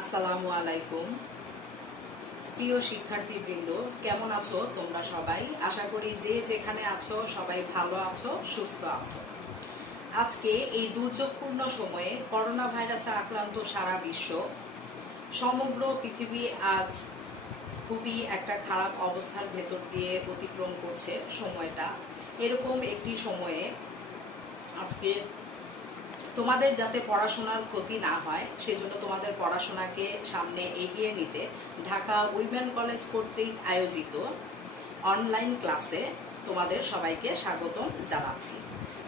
আসসালামু আলাইকুম। প্রিয় শিক্ষার্থীবৃন্দ, কেমন আছো তোমরা সবাই? আশা করি যে যেখানে আছো সবাই ভালো আছো, সুস্থ আছো। আজকে এই দুর্যোগপূর্ণ সময়ে করোনা ভাইরাসে আক্রান্ত সারা বিশ্ব, সমগ্র পৃথিবী আজ খুবই একটা খারাপ অবস্থার ভেতর দিয়ে অতিক্রম করছে সময়টা। এরকম একটি সময়ে আজকে তোমাদের যাতে পড়াশোনার ক্ষতি না হয় সেজন্য তোমাদের পড়াশোনাকে সামনে এগিয়ে নিতে ঢাকা উইমেন কলেজ কর্তৃক আয়োজিত অনলাইন ক্লাসে তোমাদের সবাইকে স্বাগতম জানাচ্ছি।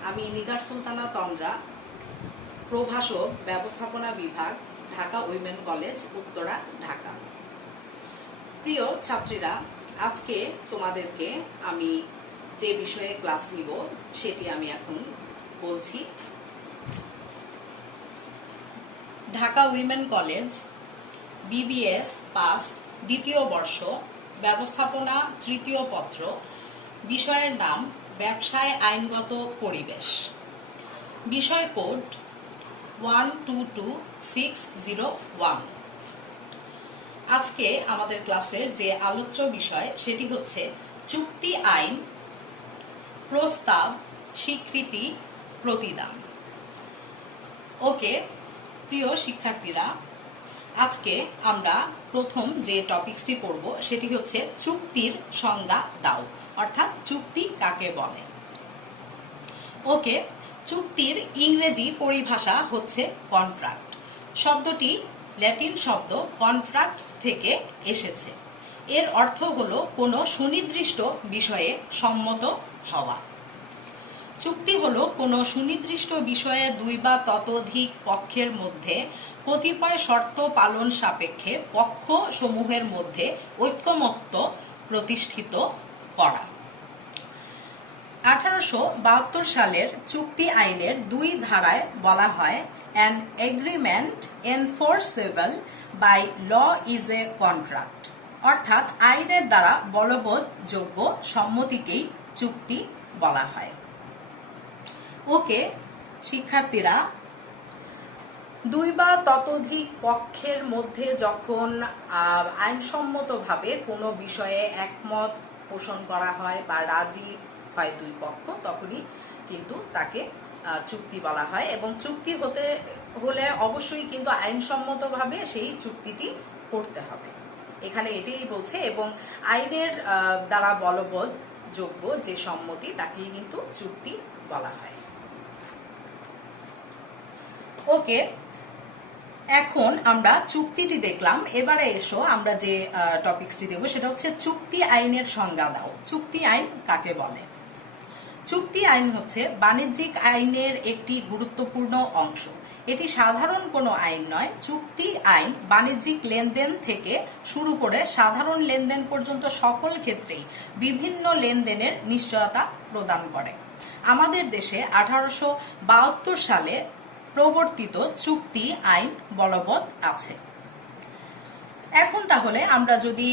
আমি নিগার সুলতানা তন্দ্রা, প্রভাষক, ব্যবস্থাপনা বিভাগ, ঢাকা উইমেন কলেজ, উত্তরা, ঢাকা। প্রিয় ছাত্রীরা, আজকে তোমাদেরকে আমি যে বিষয়ে ক্লাস নিব সেটি আমি এখন বলছি। Dhaka women college BBS pass, দ্বিতীয় বর্ষ, ব্যবস্থাপনা, তৃতীয় পত্র, বিষয়ের নাম ব্যবসায় আইনগত পরিবেশ, বিষয় কোড 122601। আজকে আমাদের ক্লাসের যে আলোচ্য বিষয় সেটি হচ্ছে চুক্তি আইন, প্রস্তাব, স্বীকৃতি, প্রতিদান। ওকে প্রিয় শিক্ষার্থীরা, আজকে আমরা প্রথম যে টপিকসটি পড়ব সেটি হচ্ছে চুক্তির সংজ্ঞা দাও, অর্থাৎ চুক্তি কাকে বলে। ওকে, চুক্তির ইংরেজি পরিভাষা হচ্ছে কন্ট্রাক্ট। শব্দটি ল্যাটিন শব্দ কন্ট্রাক্ট থেকে এসেছে। এর অর্থ হলো কোনো সুনির্দিষ্ট বিষয়ে সম্মত হওয়া। চুক্তি হলো কোনো সুনির্দিষ্ট বিষয়ে দুই বা ততোধিক পক্ষের মধ্যে কতিপয় শর্ত পালন সাপেক্ষে পক্ষ সমূহের মধ্যে ঐক্যমত্য প্রতিষ্ঠিত করা। 1872 সালের চুক্তি আইনের 2 ধারায় বলা হয়, an agreement enforceable by law is a contract, অর্থাৎ আইনের দ্বারা বলবৎযোগ্য সম্মতিকেই চুক্তি বলা হয়। ওকে শিক্ষার্থীরা, 2 বা ততোধিক পক্ষের মধ্যে যখন আইনসম্মতভাবে কোনো বিষয়ে একমত পোষণ করা হয় বা রাজি হয় 2 পক্ষ, তখনই কিন্তু তাকে চুক্তি বলা হয়। এবং চুক্তি হতে হলে অবশ্যই কিন্তু আইনসম্মতভাবে সেই চুক্তিটি করতে হবে, এখানে এটাই বলছে। এবং আইনের দ্বারা বলবৎযোগ্য যে সম্মতি তাকেই কিন্তু চুক্তি বলা হয়। ওকে, এখন আমরা চুক্তিটি দেখলাম, এবারে এসো আমরা যে টপিকসটি দেব সেটা হচ্ছে চুক্তি আইনের সংজ্ঞা দাও। চুক্তি আইন কাকে বলে? চুক্তি আইন হচ্ছে বাণিজ্যিক আইনের একটি গুরুত্বপূর্ণ অংশ। এটি সাধারণ কোনো আইন নয়। চুক্তি আইন বাণিজ্যিক লেনদেন থেকে শুরু করে সাধারণ লেনদেন পর্যন্ত সকল ক্ষেত্রেই বিভিন্ন লেনদেনের নিশ্চয়তা প্রদান করে। আমাদের দেশে 1872 সালে প্রবর্তিত চুক্তি আইন বলবৎ আছে। এখন তাহলে আমরা যদি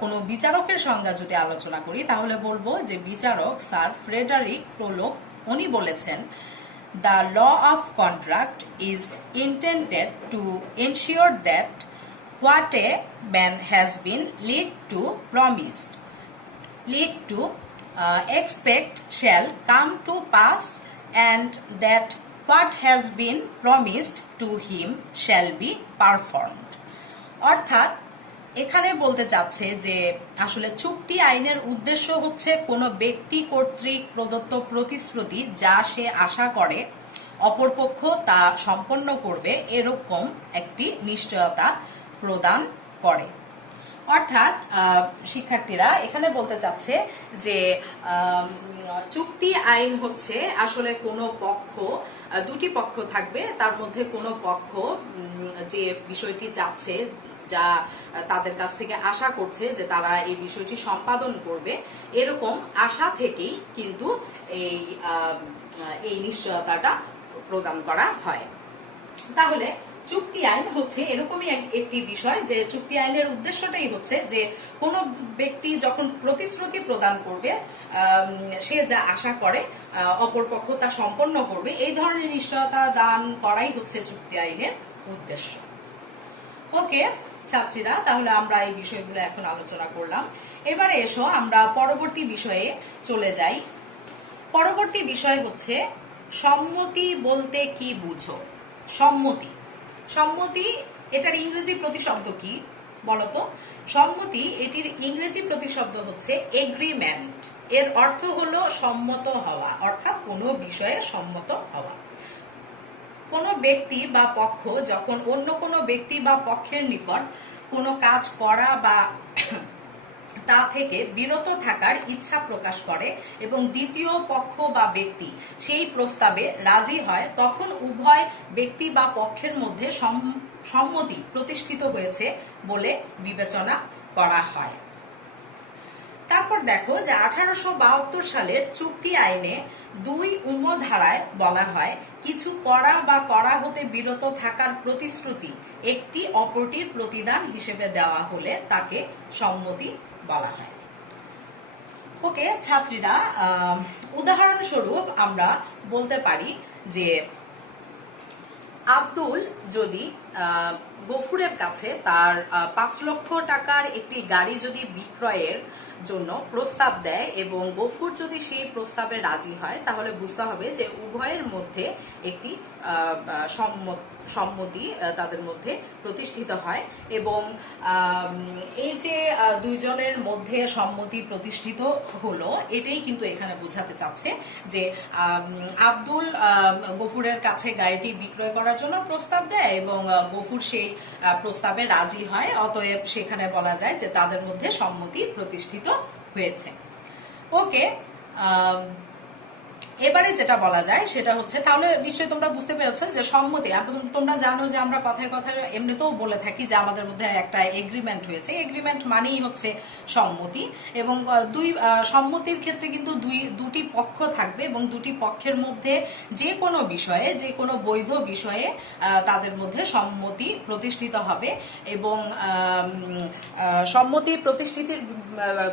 কোনো বিচারকের সংজ্ঞা যদি আলোচনা করি তাহলে বলবো যে বিচারক স্যার ফ্রেডারিক প্রোলক, উনি বলেছেন, the law of contract is intended to ensure that what a man has been led to expect shall come to pass, and that what has been promised to him shall be performed. অর্থাৎ এখানে বলতে চাচ্ছে যে আসলে চুক্তি আইনের উদ্দেশ্য হচ্ছে কোনো ব্যক্তি কর্তৃক প্রদত্ত প্রতিশ্রুতি যা সে আশা করে অপরপক্ষ তা সম্পন্ন করবে, এরকম একটি নিশ্চয়তা প্রদান করে। অর্থাৎ শিক্ষার্থীরা এখানে বলতে চাচ্ছে যে চুক্তি আইন হচ্ছে আসলে কোনো পক্ষ, 2টি পক্ষ থাকবে, তার মধ্যে কোনো পক্ষ যে বিষয়টি চাচ্ছে, যা তাদের কাছ থেকে আশা করছে যে তারা এই বিষয়টি সম্পাদন করবে, এরকম আশা থেকেই কিন্তু এই নিশ্চয়তাটা প্রদান করা হয়। তাহলে চুক্তি আইন হচ্ছে এরকমই একটি বিষয় যে চুক্তি আইনের উদ্দেশ্যটাই হচ্ছে যে কোনো ব্যক্তি যখন প্রতিশ্রুতি প্রদান করবে, সে যা আশা করে অপরপক্ষ তা সম্পন্ন করবে, এই ধরনের নিশ্চয়তা দান করাই হচ্ছে চুক্তি আইনের উদ্দেশ্য। ওকে ছাত্রীরা, তাহলে আমরা এই বিষয়গুলো এখন আলোচনা করলাম। এবারে এসো আমরা পরবর্তী বিষয়ে চলে যাই। পরবর্তী বিষয় হচ্ছে সম্মতি বলতে কি বুঝো। সম্মতি, সম্মতি এটার ইংরেজি প্রতিশব্দ কি বলতো? সম্মতি এটির ইংরেজি প্রতিশব্দ হচ্ছে এগ্রিমেন্ট। এর অর্থ হলো সম্মত হওয়া, অর্থাৎ কোনো বিষয়ে সম্মত হওয়া। কোনো ব্যক্তি বা পক্ষ যখন অন্য কোনো ব্যক্তি বা পক্ষের নিকট কোনো কাজ করা বা তা থেকে বিরত থাকার ইচ্ছা প্রকাশ করে এবং দ্বিতীয় পক্ষ বা ব্যক্তি সেই প্রস্তাবে রাজি হয়, তখন উভয় ব্যক্তি বা পক্ষের মধ্যে সম্মতি প্রতিষ্ঠিত হয়েছে বলে বিবেচনা করা হয়। তারপর দেখো যে 1872 সালের চুক্তি আইনে 2 ধারায় বলা হয়, কিছু করা বা করা হতে বিরত থাকার প্রতিশ্রুতি একটি অপরটির প্রতিদান হিসেবে দেওয়া হলে তাকে সম্মতি বলা হয়। ওকে ছাত্রীরা, উদাহরণস্বরূপ আমরা বলতে পারি যে আব্দুল যদি গফুরের কাছে তার 5 লক্ষ টাকার একটি গাড়ি যদি বিক্রয়ের জন্য প্রস্তাব দেয় এবং গফুর যদি সেই প্রস্তাবে রাজি হয়, তাহলে বুঝতে হবে যে উভয়ের মধ্যে একটি সম্মতি তাদের মধ্যে প্রতিষ্ঠিত হয়। এবং এই যে দুইজনের মধ্যে সম্মতি প্রতিষ্ঠিত হলো, এটাই কিন্তু এখানে বোঝাতে চাচ্ছে যে আব্দুল গফুরের কাছে গাড়িটি বিক্রয় করার জন্য প্রস্তাব দেয় এবং গফুর সেই প্রস্তাবে রাজি হয়, অতএব সেখানে বলা যায় যে তাদের মধ্যে সম্মতি প্রতিষ্ঠিত হয়েছে। ওকে, এবারে যেটা বলা যায় সেটা হচ্ছে, তাহলে নিশ্চয়ই তোমরা বুঝতে পেরেছো যে সম্মতি, তোমরা জানো যে আমরা কথায় কথায় এমনিতেও বলে থাকি যে আমাদের মধ্যে একটা এগ্রিমেন্ট হয়েছে। এগ্রিমেন্ট মানেই হচ্ছে সম্মতি, এবং সম্মতির ক্ষেত্রে কিন্তু দুটি পক্ষ থাকবে এবং দুটি পক্ষের মধ্যে যে কোনো বিষয়ে, যে কোনো বৈধ বিষয়ে তাদের মধ্যে সম্মতি প্রতিষ্ঠিত হবে। এবং সম্মতি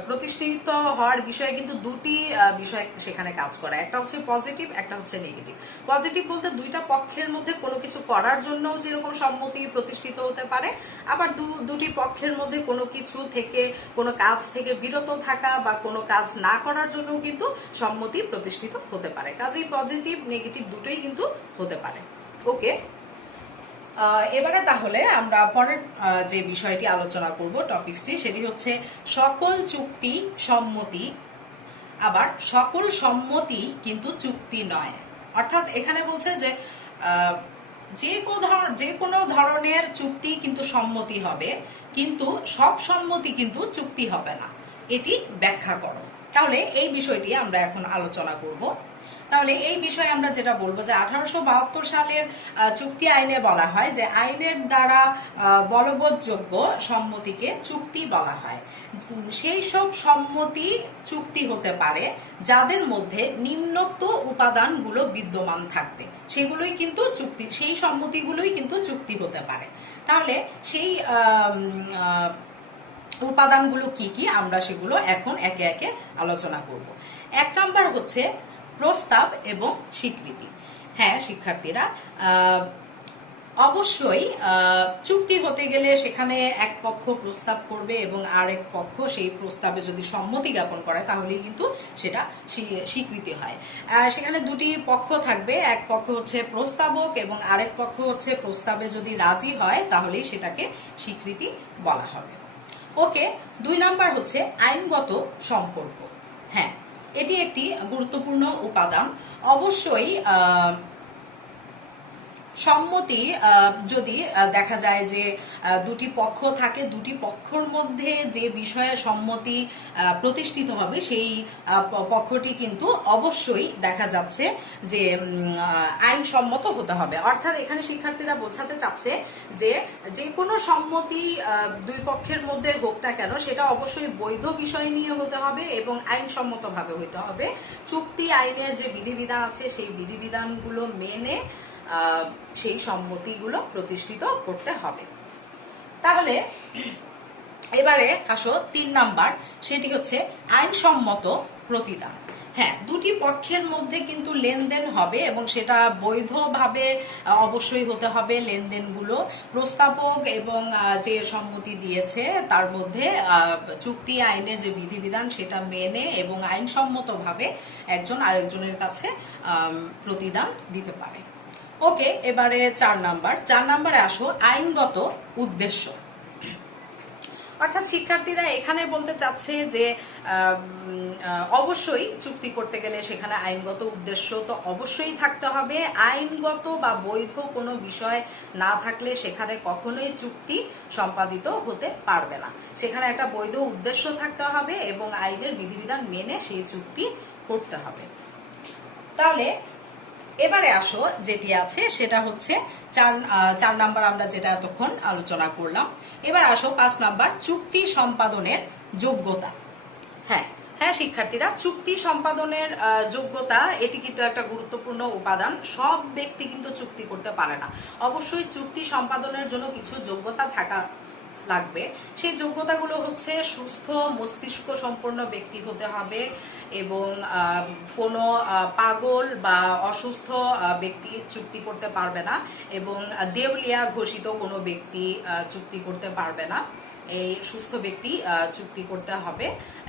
প্রতিষ্ঠিত হওয়ার বিষয়ে কিন্তু দুটি বিষয় সেখানে কাজ করে, একটা হচ্ছে পজিটিভ, একটা হচ্ছে নেগেটিভ। পজিটিভ বলতে দুইটা পক্ষের মধ্যে কোনো কিছু করার জন্য যেরকম সম্মতি প্রতিষ্ঠিত হতে পারে, আবার দুটি পক্ষের মধ্যে কোনো কিছু থেকে, কোনো কাজ থেকে বিরত থাকা বা কোনো কাজ না করার জন্য কিন্তু সম্মতি প্রতিষ্ঠিত হতে পারে। কাজেই পজিটিভ নেগেটিভ দুটোই কিন্তু হতে পারে। ওকে, এবারে তাহলে আমরা পরের যে বিষয়টি আলোচনা করব, টপিকসটি, সেটি হচ্ছে সকল চুক্তি সম্মতি, আবার সকল সম্মতি কিন্তু চুক্তি নয়। অর্থাৎ এখানে বলছে যে যে কোনো ধরনের চুক্তি কিন্তু সম্মতি হবে, কিন্তু সব সম্মতি কিন্তু চুক্তি হবে না। এটি ব্যাখ্যা করো। তাহলে এই বিষয়টি আমরা এখন আলোচনা করব। তাহলে এই বিষয়ে আমরা যেটা বলবো যে 1872 সালের চুক্তি আইনে বলা হয় যে আইনের দ্বারা বলবৎযোগ্য সম্মতিকে চুক্তি বলা হয়। সেই সব সম্মতি চুক্তি হতে পারে যাদের মধ্যে নিম্নোক্ত উপাদানগুলো বিদ্যমান থাকবে, সেগুলোই কিন্তু চুক্তি, সেই সম্মতিগুলোই কিন্তু চুক্তি হতে পারে। তাহলে সেই উপাদানগুলো কি কি, আমরা সেগুলো এখন একে একে আলোচনা করব। 1 নম্বর হচ্ছে প্রস্তাব এবং স্বীকৃতি। হ্যাঁ শিক্ষার্থীরা, অবশ্যই চুক্তি হতে গেলে সেখানে এক পক্ষ প্রস্তাব করবে এবং আরেক পক্ষ সেই প্রস্তাবে যদি সম্মতি জ্ঞাপন করে তাহলেই কিন্তু সেটা স্বীকৃতি হয়। সেখানে দুটি পক্ষ থাকবে, এক পক্ষ হচ্ছে প্রস্তাবক এবং আরেক পক্ষ হচ্ছে প্রস্তাবে যদি রাজি হয় তাহলেই সেটাকে স্বীকৃতি বলা হবে। ওকে, 2 নাম্বার হচ্ছে আইনগত সম্পর্ক। হ্যাঁ, এটি একটি গুরুত্বপূর্ণ উপাদান। অবশ্যই সম্মতি যদি দেখা যায় যে দুটি পক্ষ থাকে, দুটি পক্ষের মধ্যে যে বিষয়ে সম্মতি প্রতিষ্ঠিত হবে সেই পক্ষটি কিন্তু অবশ্যই দেখা যাচ্ছে যে আইনসম্মত হতে হবে। অর্থাৎ এখানে শিক্ষার্থীরা বোঝাতে চাচ্ছে যে যে কোনো সম্মতি দুই পক্ষের মধ্যে হোক না কেন সেটা অবশ্যই বৈধ বিষয় নিয়ে হতে হবে এবং আইনসম্মতভাবে হতে হবে। চুক্তি আইনের যে বিধিবিধান আছে সেই বিধিবিধানগুলো মেনে সেই সম্মতিগুলো প্রতিষ্ঠিত করতে হবে। তাহলে এবারে আসো 3 নাম্বার, সেটি হচ্ছে আইনসম্মত প্রতিদান। হ্যাঁ, দুটি পক্ষের মধ্যে কিন্তু লেনদেন হবে এবং সেটা বৈধভাবে অবশ্যই হতে হবে। লেনদেনগুলো প্রস্তাবক এবং যে সম্মতি দিয়েছে তার মধ্যে চুক্তি আইনের যে বিধিবিধান সেটা মেনে এবং আইনসম্মতভাবে একজন আরেকজনের কাছে প্রতিদান দিতে পারে। ওকে, এবারে 4 নাম্বারে আসো, আইনগত উদ্দেশ্য। অর্থাৎ শিক্ষার্থীরা এখানে বলতে চাচ্ছে যে অবশ্যই চুক্তি করতে গেলে সেখানে আইনগত উদ্দেশ্য তো অবশ্যই থাকতে হবে। আইনগত বা বৈধ কোনো বিষয় না থাকলে সেখানে কখনোই চুক্তি সম্পাদিত হতে পারবে না। সেখানে একটা বৈধ উদ্দেশ্য থাকতে হবে এবং আইনের বিধিবিধান মেনে সেই চুক্তি করতে হবে। তাহলে এবারে আসো, যেটি আছে সেটা হচ্ছে 4 নাম্বার, আমরা যেটা এতক্ষণ আলোচনা করলাম। এবার আসো 5 নাম্বার, চুক্তি সম্পাদনের যোগ্যতা। হ্যাঁ হ্যাঁ শিক্ষার্থীরা, চুক্তি সম্পাদনের যোগ্যতা এটি কিন্তু একটা গুরুত্বপূর্ণ উপাদান। সব ব্যক্তি কিন্তু চুক্তি করতে পারে না। অবশ্যই চুক্তি সম্পাদনের জন্য কিছু যোগ্যতা থাকা লাগবে। সেই যোগ্যতাগুলো হচ্ছে সুস্থ মস্তিষ্ক সম্পন্ন ব্যক্তি হতে হবে এবং কোনো পাগল বা অসুস্থ ব্যক্তি চুক্তি করতে পারবে না এবং দেউলিয়া ঘোষিত কোনো ব্যক্তি চুক্তি করতে পারবে না। এই সুস্থ ব্যক্তি চুক্তি করতে হবে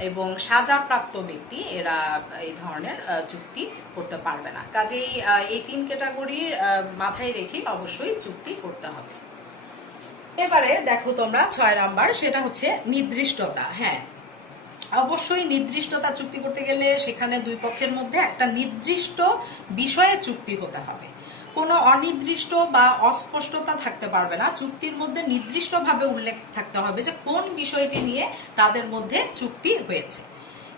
এবং সাজাপ্রাপ্ত ব্যক্তি এরা এই ধরনের চুক্তি করতে পারবে না। কাজেই এই 3 ক্যাটাগরির মাথায় রেখে অবশ্যই চুক্তি করতে হবে। এবারে দেখো তোমরা 6 নাম্বার, সেটা হচ্ছে নির্দিষ্টতা। হ্যাঁ, অবশ্যই নির্দিষ্টতা। চুক্তি করতে গেলে সেখানে দুই পক্ষের মধ্যে একটা নির্দিষ্ট বিষয়ে চুক্তি হতে হবে। কোনো অনির্দিষ্ট বা অস্পষ্টতা থাকতে পারবে না। চুক্তির মধ্যে নির্দিষ্টভাবে উল্লেখ থাকতে হবে যে কোন বিষয়টি নিয়ে তাদের মধ্যে চুক্তি হয়েছে।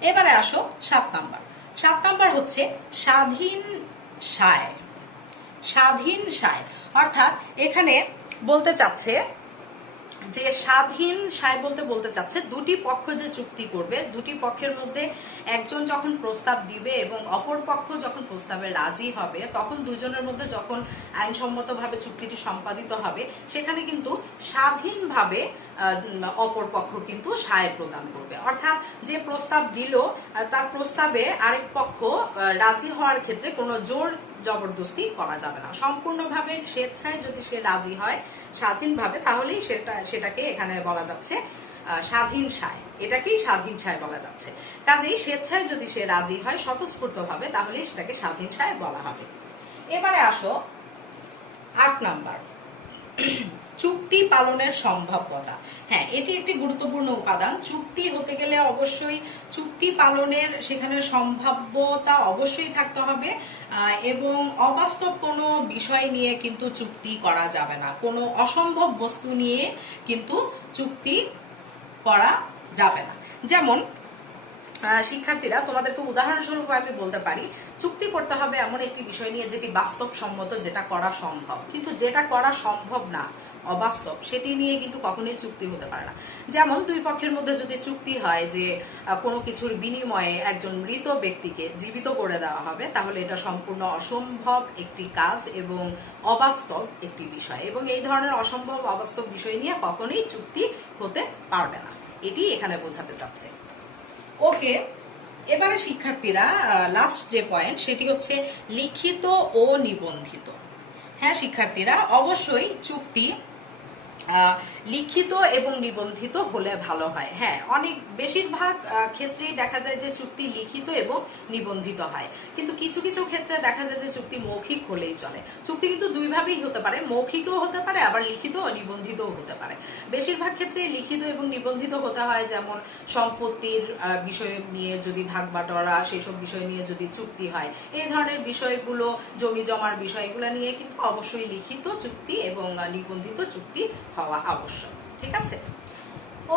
এবারে আসো 7 নাম্বার। 7 নাম্বার হচ্ছে স্বাধীন সায়। স্বাধীন সায় অর্থাৎ এখানে বলতে চাচ্ছে যে স্বাধীন সায় বলতে চাচ্ছে দুটি পক্ষ যে চুক্তি করবে, দুটি পক্ষের মধ্যে একজন যখন প্রস্তাব দিবে এবং অপর পক্ষ যখন প্রস্তাবে রাজি হবে, তখন দুজনের মধ্যে যখন আইনসম্মতভাবে চুক্তিটি সম্পাদিত হবে, সেখানে কিন্তু স্বাধীনভাবে অপর পক্ষ কিন্তু সায় প্রদান করবে। অর্থাৎ যে প্রস্তাব দিল তার প্রস্তাবে আরেক পক্ষ রাজি হওয়ার ক্ষেত্রে কোনো জোর জবরদস্তি করা যাবে না। সম্পূর্ণভাবে স্বেচ্ছায় যদি সে রাজি হয় স্বাধীনভাবে, তাহলেই সেটাকে এখানে বলা যাচ্ছে স্বাধীন সায়। এটাকেই স্বাধীন সায় বলা যাচ্ছে। কাজেই স্বেচ্ছায় যদি সে রাজি হয় স্বতঃস্ফূর্তভাবে, তাহলেই সেটাকে স্বাধীন সায় বলা হবে। এবারে আসো 8 নাম্বার, চুক্তি পালনের সম্ভাব্যতা। হ্যাঁ, এটি একটি গুরুত্বপূর্ণ উপাদান। চুক্তি হতে গেলে অবশ্যই চুক্তি পালনের সেখানে সম্ভাব্যতা অবশ্যই থাকতে হবে এবং অবাস্তব কোনো বিষয় নিয়ে কিন্তু চুক্তি করা যাবে না। কোনো অসম্ভব বস্তু নিয়ে কিন্তু চুক্তি করা যাবে না। যেমন শিক্ষার্থীরা, তোমাদেরকে উদাহরণস্বরূপ আমি বলতে পারি, চুক্তি করতে হবে এমন একটি বিষয় নিয়ে যেটি বাস্তবসম্মত, যেটা করা সম্ভব। কিন্তু যেটা করা সম্ভব না, অবাস্তব, সেটি নিয়ে কিন্তু কখনোই চুক্তি হতে পারে না। যেমন দুই পক্ষের মধ্যে যদি চুক্তি হয় যে কোনো কিছুর বিনিময়ে একজন মৃত ব্যক্তিকে জীবিত করে দেওয়া হবে, তাহলে এটা সম্পূর্ণ অসম্ভব একটি কাজ এবং অবাস্তব একটি বিষয়, এবং এই ধরনের অসম্ভব অবাস্তব বিষয় নিয়ে কখনোই চুক্তি হতে পারবে না। এটি এখানে বোঝাতে চাচ্ছে। ওকে, এবারে শিক্ষার্থীরা লাস্ট যে পয়েন্ট সেটি হচ্ছে লিখিত ও নিবন্ধিত। হ্যাঁ শিক্ষার্থীরা, অবশ্যই চুক্তি লিখিত এবং নিবন্ধিত হলে ভালো হয়। হ্যাঁ, অনেক বেশিরভাগ ক্ষেত্রেই দেখা যায় যে চুক্তি লিখিত এবং নিবন্ধিত হয়, কিন্তু কিছু কিছু ক্ষেত্রে দেখা যায় যে চুক্তি মৌখিক হলেই চলে। চুক্তি কিন্তু দুইভাবেই হতে পারে, মৌখিকও হতে পারে, আবার লিখিত ও নিবন্ধিতও হতে পারে। বেশিরভাগ ক্ষেত্রে লিখিত এবং নিবন্ধিত হতে হয়, যেমন সম্পত্তির বিষয় নিয়ে যদি ভাগ বাটোয়ারা, সেসব বিষয় নিয়ে যদি চুক্তি হয়, এই ধরনের বিষয়গুলো, জমি জমার বিষয়গুলো নিয়ে কিন্তু অবশ্যই লিখিত চুক্তি এবং নিবন্ধিত চুক্তি হওয়া আবশ্যক। ঠিক আছে?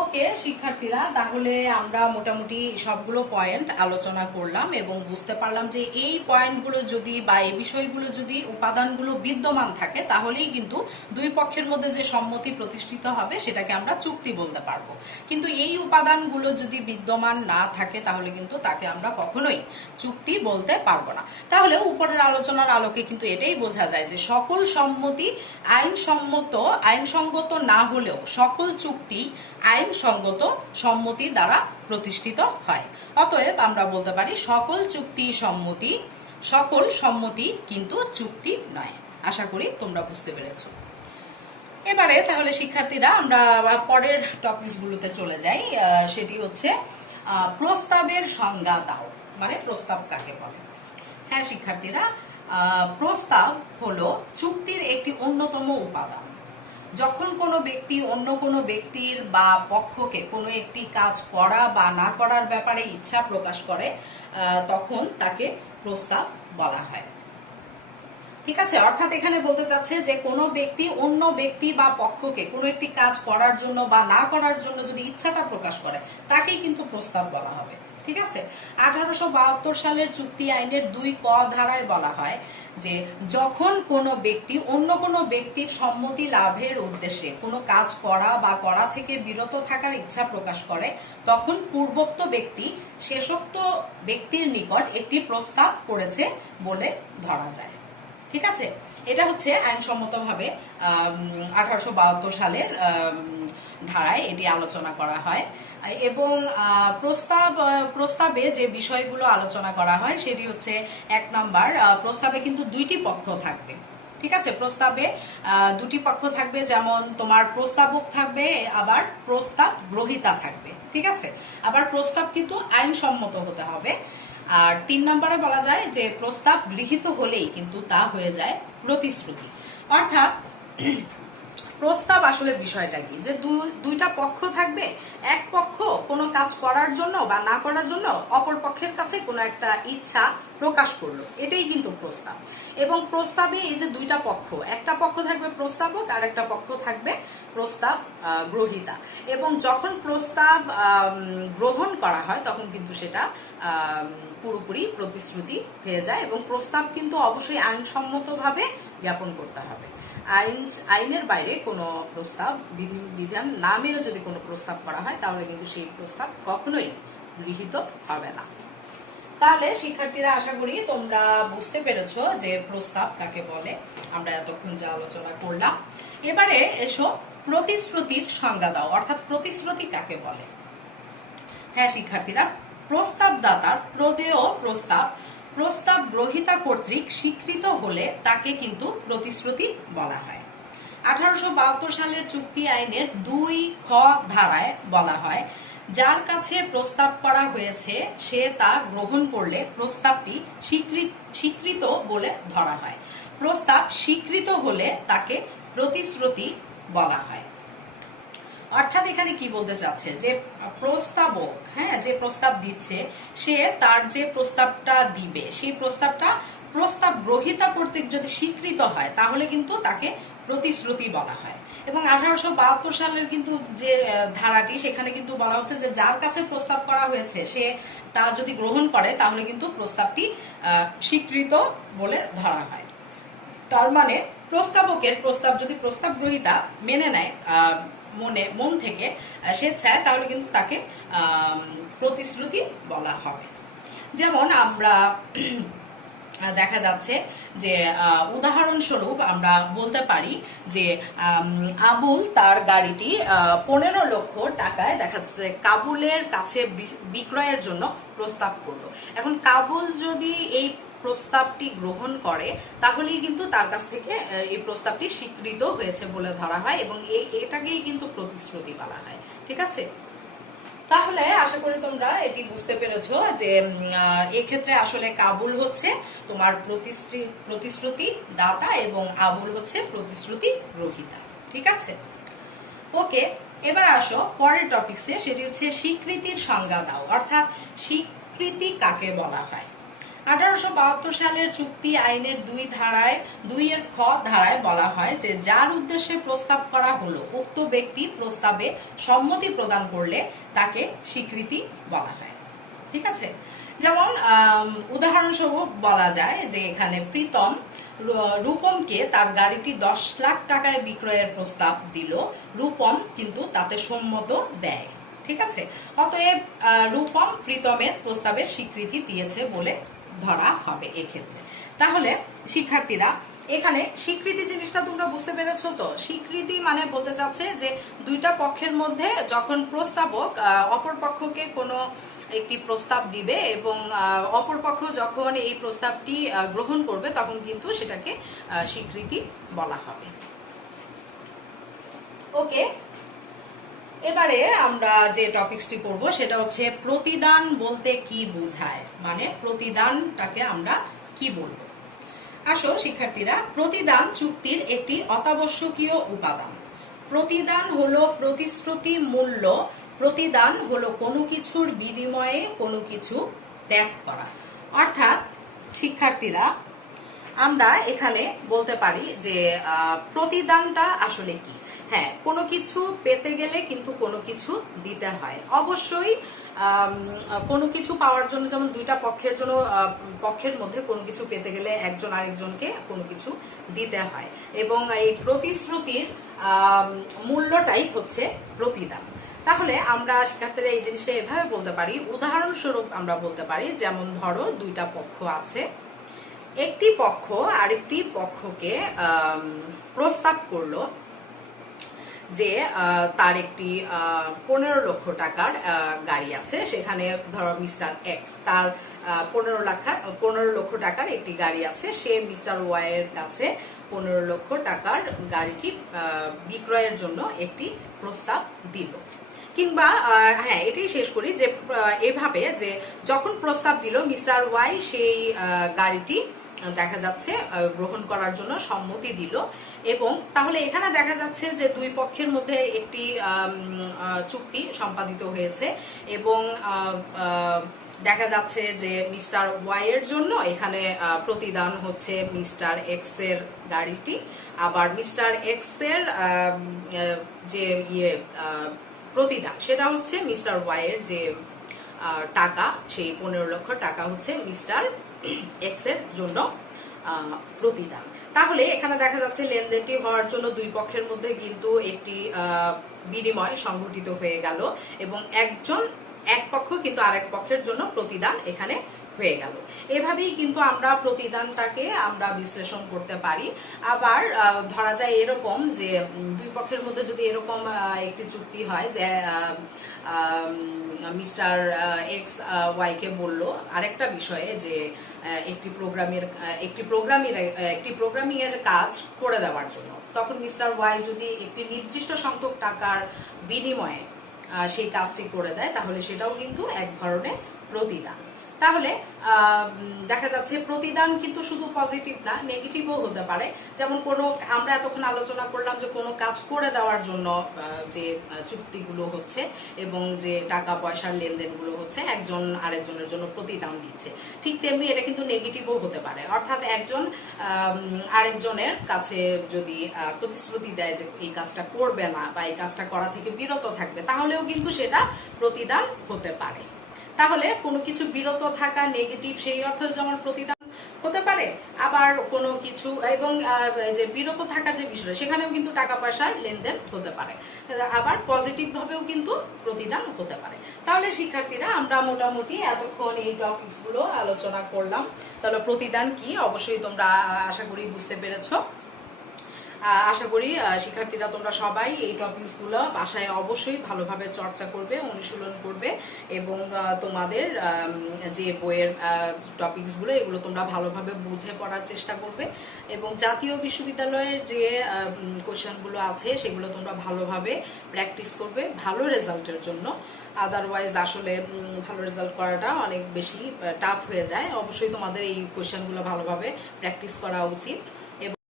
ওকে শিক্ষার্থীরা, তাহলে আমরা মোটামুটি সবগুলো পয়েন্ট আলোচনা করলাম এবং বুঝতে পারলাম যে এই পয়েন্টগুলো যদি বা এই বিষয়গুলো যদি উপাদানগুলো বিদ্যমান থাকে, তাহলেই কিন্তু দুই পক্ষের মধ্যে যে সম্মতি প্রতিষ্ঠিত হবে সেটাকে আমরা চুক্তি বলতে পারবো। কিন্তু এই উপাদানগুলো যদি বিদ্যমান না থাকে, তাহলে কিন্তু তাকে আমরা কখনোই চুক্তি বলতে পারবো না। তাহলে উপরের আলোচনার আলোকে কিন্তু এটাই বোঝা যায় যে সকল সম্মতি আইনসঙ্গত না হলেও সকল চুক্তি আইনসঙ্গত সম্মতি দ্বারা প্রতিষ্ঠিত হয়। অতএব আমরা বলতে পারি সকল সম্মতি কিন্তু চুক্তি নয়। আশা করি তোমরা বুঝতে পেরেছো। এবারে তাহলে শিক্ষার্থীরা আমরা পরের টপিকসগুলোতে চলে যাই। সেটি হচ্ছে প্রস্তাবের সংজ্ঞা দাও, মানে প্রস্তাব কাকে বলে। হ্যাঁ শিক্ষার্থীরা, প্রস্তাব হলো চুক্তির একটি অন্যতম উপাদান। যখন কোনো ব্যক্তি অন্য কোনো ব্যক্তির বা পক্ষকে কোনো একটি কাজ করা বা না করার ব্যাপারে ইচ্ছা প্রকাশ করে, তখন তাকে প্রস্তাব বলা হয়। ঠিক আছে, অর্থাৎ এখানে বলতে চাচ্ছে যে কোনো ব্যক্তি অন্য ব্যক্তি বা পক্ষকে কোনো একটি কাজ করার জন্য বা না করার জন্য যদি ইচ্ছাটা প্রকাশ করে, তাকেই কিন্তু প্রস্তাব বলা হবে। ঠিক আছে, 1872 সালের চুক্তি আইনের 2 ক ধারায় বলা হয় যে যখন কোনো ব্যক্তি অন্য কোনো ব্যক্তির সম্মতি লাভের উদ্দেশ্যে কোনো কাজ করা বা করা থেকে বিরত থাকার ইচ্ছা প্রকাশ করে, তখন পূর্বোক্ত ব্যক্তি শেষোক্ত ব্যক্তির নিকট একটি প্রস্তাব করেছে বলে ধরা যায়। ঠিক আছে, এটা হচ্ছে আইনসম্মতভাবে 1872 সালের ধারায় এটি আলোচনা করা হয়। এবং প্রস্তাবে যে বিষয়গুলো আলোচনা করা হয় সেটি হচ্ছে 1 নাম্বার, প্রস্তাবে কিন্তু 2টি পক্ষ থাকবে। ঠিক আছে, প্রস্তাবে 2টি পক্ষ থাকবে, যেমন তোমার প্রস্তাবক থাকবে, আবার প্রস্তাব গ্রহীতা থাকবে। ঠিক আছে, আবার প্রস্তাব কিন্তু আইনসম্মত হতে হবে। আর 3 নম্বরে বলা যায় যে প্রস্তাব গৃহীত হলেই কিন্তু তা হয়ে যায় প্রতিশ্রুতি। অর্থাৎ প্রস্তাব আসলে বিষয়টা কি, যে দুইটা পক্ষ থাকবে, এক পক্ষ কোনো কাজ করার জন্য বা না করার জন্য অপর পক্ষের কাছে কোনো একটা ইচ্ছা প্রকাশ করলো, এটাই কিন্তু প্রস্তাব। এবং প্রস্তাবে এই যে 2টা পক্ষ, একটা পক্ষ থাকবে প্রস্তাবক আর একটা পক্ষ থাকবে প্রস্তাব গ্রহীতা। এবং যখন প্রস্তাব গ্রহণ করা হয় তখন কিন্তু সেটা পুরোপুরি প্রতিশ্রুতি হয়ে যায়। এবং প্রস্তাব কিন্তু অবশ্যই আইনসম্মতভাবে জ্ঞাপন করতে হবে। আইনের বাইরে কোনো প্রস্তাব বিধান না মেনে যদি কোনো প্রস্তাব করা হয় তাহলে কিন্তু সেই প্রস্তাব কখনোই গৃহীত হবে না। তাহলে শিক্ষার্থীরা আশা করি তোমরা বুঝতে পেরেছো যে প্রস্তাব কাকে বলে, আমরা এতক্ষণ যা আলোচনা করলাম। এবারে এসো প্রতিশ্রুতির সংজ্ঞা দাও, অর্থাৎ প্রতিশ্রুতি কাকে বলে। হ্যাঁ শিক্ষার্থীরা, প্রস্তাবদাতার প্রদেয় প্রস্তাব গ্রহীতা কর্তৃক স্বীকৃত হলে তাকে কিন্তু প্রতিশ্রুতি বলা হয়। 1872 সালের চুক্তি আইনের 2 খ ধারায় বলা হয়, যার কাছে প্রস্তাব করা হয়েছে সে তা গ্রহণ করলে প্রস্তাবটি স্বীকৃত বলে ধরা হয়। প্রস্তাব স্বীকৃত হলে তাকে প্রতিশ্রুতি বলা হয়। অর্থাৎ এখানে কি বলতে চাচ্ছে, যে প্রস্তাবক, হ্যাঁ, যে প্রস্তাব দিচ্ছে সে তার যে প্রস্তাবটা দিবে সেই প্রস্তাব গ্রহীতা কর্তৃক যদি স্বীকৃত হয় তাহলে কিন্তু তাকে প্রতিশ্রুতি বলা হয়। এবং 1872 সালের কিন্তু যে ধারাটি, সেখানে কিন্তু বলা হচ্ছে যে যার কাছে প্রস্তাব করা হয়েছে সে তা যদি গ্রহণ করে তাহলে কিন্তু প্রস্তাবটি স্বীকৃত বলে ধরা হয়। তার মানে প্রস্তাবকের প্রস্তাব যদি প্রস্তাব গ্রহীতা মেনে নেয় মন থেকে স্বেচ্ছায়, তাহলে কিন্তু তাকে প্রতিশ্রুতি বলা হবে। যেমন আমরা দেখা যাচ্ছে যে উদাহরণস্বরূপ আমরা বলতে পারি যে আবুল তার গাড়িটি 15 লক্ষ টাকায় দেখা যাচ্ছে কাবুলের কাছে বিক্রয়ের জন্য প্রস্তাব করলো। এখন কাবুল যদি এই প্রস্তাবটি গ্রহণ করে তাহলেই কিন্তু তার কাছ থেকে এই প্রস্তাবটি স্বীকৃত হয়েছে বলে ধরা হয় এবং এটাকেই কিন্তু প্রতিশ্রুতি বলা হয়। ঠিক আছে, তাহলে আশা করি তোমরা এটি বুঝতে পেরেছো যে এক্ষেত্রে আসলে কাবুল হচ্ছে তোমার প্রতিশ্রুতি দাতা এবং আবুল হচ্ছে প্রতিশ্রুতি গ্রহীতা। ঠিক আছে, ওকে, এবার আসো পরের টপিকসে, সেটি হচ্ছে স্বীকৃতির সংজ্ঞা দাও, অর্থাৎ স্বীকৃতি কাকে বলা হয়। 1872 সালের চুক্তি আইনের 2 এর খ ধারায় বলা হয় যে যার উদ্দেশ্যে প্রস্তাব করা হলো উক্ত ব্যক্তি প্রস্তাবে সম্মতি প্রদান করলে তাকে স্বীকৃতি বলা হয়। ঠিক আছে, যেমন উদাহরণস্বরূপ বলা যায় যে এখানে প্রীতম রূপমকে তার গাড়িটি 10 লাখ টাকায় বিক্রয়ের প্রস্তাব দিল, রূপম কিন্তু তাতে সম্মত দেয়। ঠিক আছে, অতএব রূপম প্রীতমের প্রস্তাবের স্বীকৃতি দিয়েছে বলে ধরা হবে এক্ষেত্রে। তাহলে শিক্ষার্থীরা এখানে স্বীকৃতি জিনিসটা তোমরা বুঝতে পেরেছো তো? স্বীকৃতি মানে বলতে চাচ্ছে যে দুইটা পক্ষের মধ্যে যখন প্রস্তাবক অপর পক্ষকে কোনো একটি প্রস্তাব দিবে এবং অপর পক্ষ যখন এই প্রস্তাবটি গ্রহণ করবে তখন কিন্তু সেটাকে স্বীকৃতি বলা হবে। ওকে, এবারে আমরা যে টপিকসটি পড়ব সেটা হচ্ছে প্রতিদান বলতে কি বোঝায়, মানে প্রতিদানটাকে আমরা কি বলবো। আসো শিক্ষার্থীরা, প্রতিদান চুক্তির একটি অত্যাবশ্যকীয় উপাদান। প্রতিদান হলো প্রতিশ্রুতি মূল্য, প্রতিদান হলো কোনো কিছুর বিনিময়ে কোনো কিছু ত্যাগ করা। অর্থাৎ শিক্ষার্থীরা আমরা এখানে বলতে পারি যে প্রতিদানটা আসলে কি। হ্যাঁ, কোনো কিছু পেতে গেলে কিন্তু কোনো কিছু দিতে হয় অবশ্যই। কোনো কিছু পাওয়ার জন্য, যেমন দুইটা পক্ষের মধ্যে কোনো কিছু পেতে গেলে একজন আরেকজনকে কোনো কিছু দিতে হয় এবং এই প্রতিশ্রুতির মূল্যটাই হচ্ছে প্রতিদান। তাহলে আমরা শিক্ষার্থীরা এই জিনিসটা এভাবে বলতে পারি, উদাহরণস্বরূপ আমরা বলতে পারি, যেমন ধরো দুইটা পক্ষ আছে, একটি পক্ষ আরেকটি পক্ষকে প্রস্তাব করলো যে তার একটি 15 লক্ষ টাকার গাড়ি আছে, সেখানে ধরো মিস্টার এক্স তার 15 লক্ষ টাকার একটি গাড়ি আছে, সে মিস্টার ওয়াই এর কাছে 15 লক্ষ টাকার গাড়িটি বিক্রয়ের জন্য একটি প্রস্তাব দিল। কিংবা হ্যাঁ, এটাই শেষ করি যে এভাবে যে যখন প্রস্তাব দিল মিস্টার ওয়াই সেই গাড়িটি দেখা যাচ্ছে গ্রহণ করার জন্য সম্মতি দিল এবং তাহলে এখানে দেখা যাচ্ছে যে দুই পক্ষের মধ্যে একটি চুক্তি সম্পাদিত হয়েছে এবং দেখা যাচ্ছে যে মিস্টার ওয়াই এর জন্য এখানে প্রতিদান হচ্ছে মিস্টার এক্স এর গাড়িটি, আবার মিস্টার এক্স এর যে প্রতিদান সেটা হচ্ছে মিস্টার ওয়াই এর যে টাকা, সেই 15 লক্ষ টাকা হচ্ছে মিস্টার এক্স এর জন্য প্রতিদান। তাহলে এখানে দেখা যাচ্ছে লেনদেনটি হওয়ার জন্য দুই পক্ষের মধ্যে কিন্তু একটি বিনিময় সংঘটিত হয়ে গেল এবং এক পক্ষ কিন্তু আরেক পক্ষের জন্য প্রতিদান এখানে হয়ে গেল। এভাবেই কিন্তু আমরা প্রতিদানটাকে আমরা বিশ্লেষণ করতে পারি। আবার ধরা যায় এরকম যে দুই পক্ষের মধ্যে যদি এরকম একটি চুক্তি হয় যে মিস্টার এক্স ওয়াই কে বলল আরেকটা বিষয়ে যে একটি প্রোগ্রামিং এর কাজ করে দেওয়ার জন্য, তখন মিস্টার ওয়াই যদি একটি নির্দিষ্ট সংখ্যক টাকার বিনিময়ে সেই কাজটি করে দেয় তাহলে সেটাও কিন্তু এক ধরনের প্রতিদান। তাহলে দেখা যাচ্ছে প্রতিদান কিন্তু শুধু পজিটিভ না, নেগেটিভও হতে পারে। যেমন আমরা এতক্ষণ আলোচনা করলাম যে কোনো কাজ করে দেওয়ার জন্য যে চুক্তিগুলো হচ্ছে এবং যে টাকা পয়সার লেনদেনগুলো হচ্ছে একজন আরেকজনের জন্য প্রতিদান দিচ্ছে, ঠিক তেমনি এটা কিন্তু নেগেটিভও হতে পারে। অর্থাৎ একজন আরেকজনের কাছে যদি প্রতিশ্রুতি দেয় যে এই কাজটা করবে না বা এই কাজটা করা থেকে বিরত থাকবে, তাহলেও কিন্তু সেটা প্রতিদান হতে পারে। তাহলে কোনো কিছু বিরত থাকা নেগেটিভ, সেই অর্থে যেমন প্রতিদান হতে পারে, আবার কোনো কিছু এবং যে বিরত থাকার যে বিষয় সেখানেও কিন্তু টাকা পয়সার লেনদেন হতে পারে, আবার পজিটিভ ভাবেও কিন্তু প্রতিদান হতে পারে। তাহলে শিক্ষার্থীরা আমরা মোটামুটি এতক্ষণ এই টপিকস গুলো আলোচনা করলাম। তাহলে প্রতিদান কি অবশ্যই তোমরা আশা করি বুঝতে পেরেছো। আশা করি শিক্ষার্থীরা তোমরা সবাই এই টপিকসগুলো বাসায় অবশ্যই ভালোভাবে চর্চা করবে, অনুশীলন করবে এবং তোমাদের যে বইয়ের টপিকসগুলো এগুলো তোমরা ভালোভাবে বুঝে পড়ার চেষ্টা করবে এবং জাতীয় বিশ্ববিদ্যালয়ের যে কোয়েশ্চেনগুলো আছে সেগুলো তোমরা ভালোভাবে প্র্যাকটিস করবে ভালো রেজাল্টের জন্য। আদারওয়াইজ আসলে ভালো রেজাল্ট করাটা অনেক বেশি টাফ হয়ে যায়। অবশ্যই তোমাদের এই কোয়েশ্চেনগুলো ভালোভাবে প্র্যাকটিস করা উচিত।